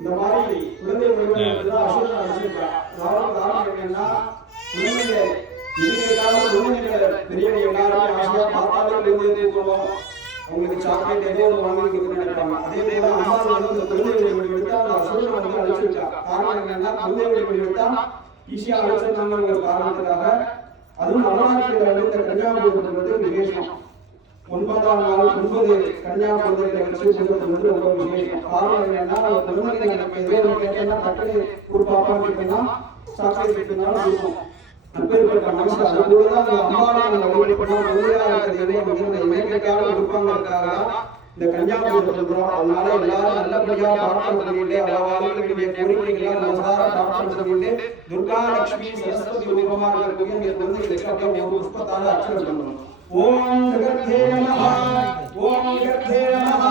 இந்த மாதிரி குழந்தை வழிபாடு அசுரன் அடிச்சிருக்கான். காரணம் என்னன்னா குழந்தைங்க பெரியவங்க எல்லாரும் ஆசையா பார்த்தாலே குழந்தைய போவோம், அவங்களுக்கு சாக்லேட் ஏதோ ஒன்று வாங்கி கொடுக்கணும்னு நினைப்பாங்க. அதே போல அம்மா வந்து இந்த குழந்தை வழிபாடு எடுத்தா அந்த அசுரன் வந்து அழிச்சிருக்கா. காரணம் என்னன்னா குழந்தை வழிபாடு எடுத்தா ஈஸியா அழைச்சிருந்தாங்க ஒரு காரணத்துக்காக. அதுவும் நவராத்திரியில இந்த கன்னியாகுமரி வந்து விசேஷம். 9ஆம் நாள் 9 கன்னியா குழந்தைகளை வச்சு சொல்றது ரொம்ப விசேஷம். காரணம் என்னன்னா குழந்தைகளை நம்ம ஏதோ கேட்டோம்னா டக்குனு கொடுப்பாப்பான்னு கேட்டோம்னா சாக்லேட் கேட்டனால கொடுப்போம். அப்பேற்பட்ட மனசு அது போலதான் அந்த அம்மாவை நம்ம வழிபட்டா குழந்தையா இருக்கிறது என்ன கேட்டாலும் கொடுப்பாங்கிறதுக்காக இந்த கன்னியாகுமரி சொல்றோம். அதனால எல்லாரும் நல்லபடியா பிரார்த்தனை பண்ணிட்டு அவர்களுடைய கோரிக்கைகளை மனசார பிரார்த்தனை பண்ணிட்டு துர்கா லட்சுமி சரஸ்வதி ரூபமா இருக்கக்கூடிய இந்த குழந்தைகளுக்கு ஒரு புஷ்பத்தால அர்ச்சனை பண்ணணும். ஓம் ஜகத்தே நமஹ, ஓம் ஜகத்தே நமஹ,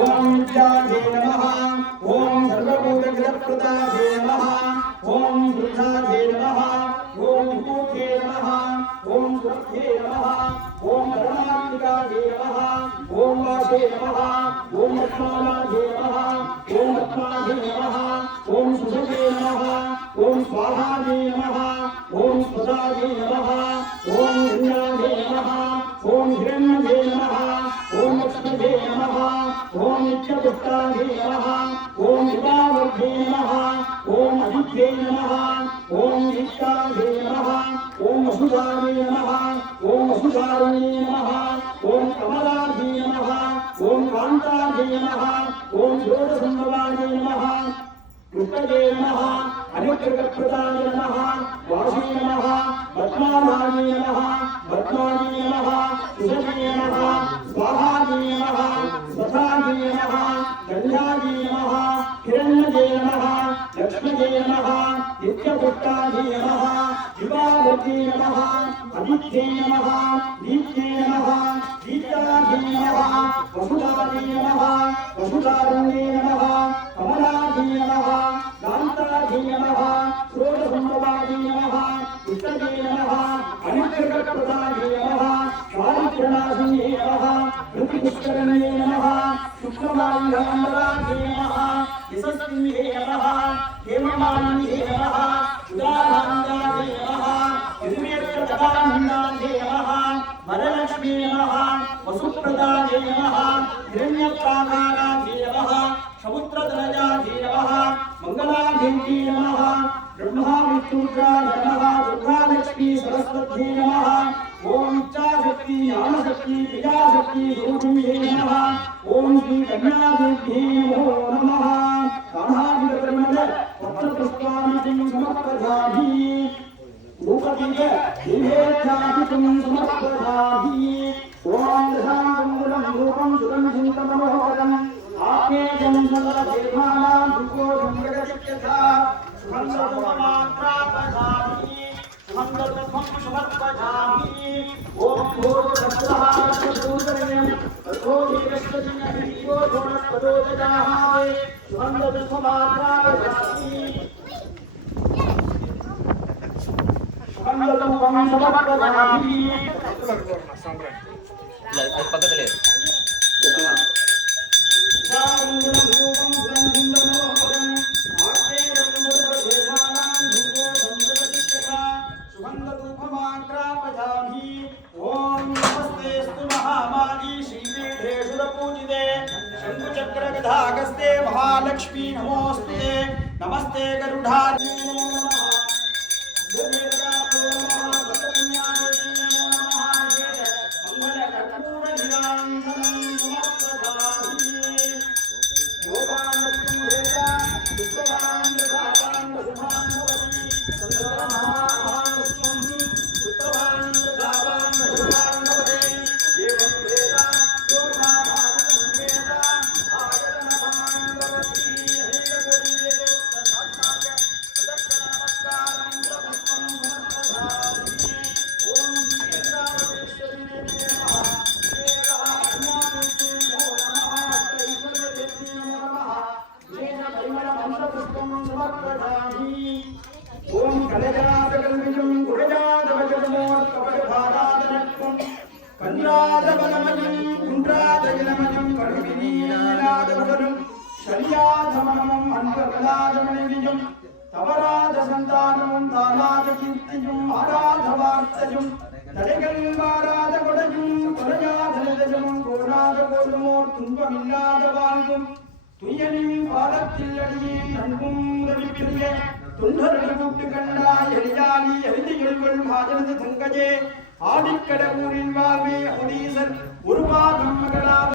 ஓம் வித்யாதே நமஹ, ஓம் சர்வபூத ஜகத்பிரதாதே நமஹ, ஓம் துர்காதே நமஹ, ஓம் விபூதே நமஹ, ஓம் சுரத்தே நமஹ, ஓம் பரமாத்மிகாதே நமஹ, ஓம் வாசே நமஹ, ஓம் லக்ஷ்மணாதே நமஹ, ஓம் ரத்னாதே நமஹ, ஓம் சுசதே நமஹ, ஓம் ஸ்வாஹாதே நமஹ, ஓம் ஸ்வதாதே நமஹ, ஓம் விஞ்ஞாதே நமஹ, ஓம் ஹிரண்யதே நமஹ, ஓம் லக்ஷ்மதே நமஹ, ஓம் நித்யபுஷ்டாதே நமஹ, ஓம் விதாவர்தே நமஹ, ஓம் அதித்யே நமஹ, ஓம் ஈஷாதே நமஹ, ஓம் வசுதாதே நமஹ, ஓம் வசுதாரிணே நமஹ, ஓம் கமலாதே நமஹ, ஓம் காந்தாதே நமஹ, ஓம் யோகசம்பவாதே நமஹ, कृष्णदे नमः, अनिकृतप्रदाय नमः, वासी नमः, पद्मानाय नमः, पद्माय नमः, सुषमे नमः, स्वाहाय नमः, स्वधाय नमः, कल्याय नमः, हिरण्यदे नमः, लक्ष्मीदे नमः, नित्यपुष्टाय नमः, दिवावती नमः, आदित्ये नमः, दीप्ते नमः, दीप्ताय नमः, वसुधाय नमः, वसुधारण्ये नमः, कमलाय नमः, कान्ताय नमः, षोडशसम्भवाय नमः, कृष्णदे नमः, अनिकृतप्रदाय नमः, चारित्रनाशिने नमः, ऋतुपुष्करणे नमः, शुक्लमाल्याम्बराय नमः, यशस्विने नमः, हेममालिने नमः, उदानन्दाय नमः, निर्वेत्रदानन्दाय नमः, वरलक्ष्मी नमः, वसुप्रदाय नमः, हिरण्यप्राकाराय नमः, समुद्रधनजाय नमः, मंगलादेवी नमः, ब्रह्मा विष्णुरुद्राय नमः, दुर्गा लक्ष्मी सरस्वती नमः, ओम इच्छाशक्ति ज्ञानशक्ति क्रियाशक्ति स्वरूपिणे नमः, ओम श्री कन्यादेवी नमो नमः। कान्हाविदकर्मणे पत्रपुष्पाणि समर्पयामि, रूपदीपे दीपेत्यादिकं समर्पयामि। ओम दशाङ्गुलं रूपं सुगन्धिं मनोहरम् आत्मेयं सर्वदेवानां दुःखोऽयं जगदित्यथा सुखं सुमङ्गलत्वं समर्पयामि। ॐ भूर्भुवस्सुरः ततो देवस्य प्रचोदयामि सुमङ्गलत्वमात्रापयामि सुमङ्गलत्वं समर्पयामि। பக்கத்திலே शंकुचक्रगदागस्ते महालक्ष्मी नमोस्तुते नमस्ते गरुडारी ओम कलजातकल्पितं कुरजातवजमोत्कपटभारादनत्वं कन्द्रादवनमयं कुन्द्रादजनमयं करुणिनीनादवदनं கலியாதமனமும் அன்பகலாத மனைவியும் தவறாத சந்தானமும் தானாத கீர்த்தியும் ஆராத வார்த்தையும் தடைகள் வாராத கொடையும் கொலையாத நிலையமும் கோணாத கோதுமோர் துன்பமில்லாத வாழ்வும் துயனின் பாலத்தில் அடியே அன்பும் ரவிப்பிரிய தொண்டர்கள் கூட்டு கண்டாய் எளியாளி எளிதியொல்கள் மாதனது தங்கஜே ஆடிக்கடவுரின் வாழ்வே ஒடீசர் ஒரு பாகம் மகளாத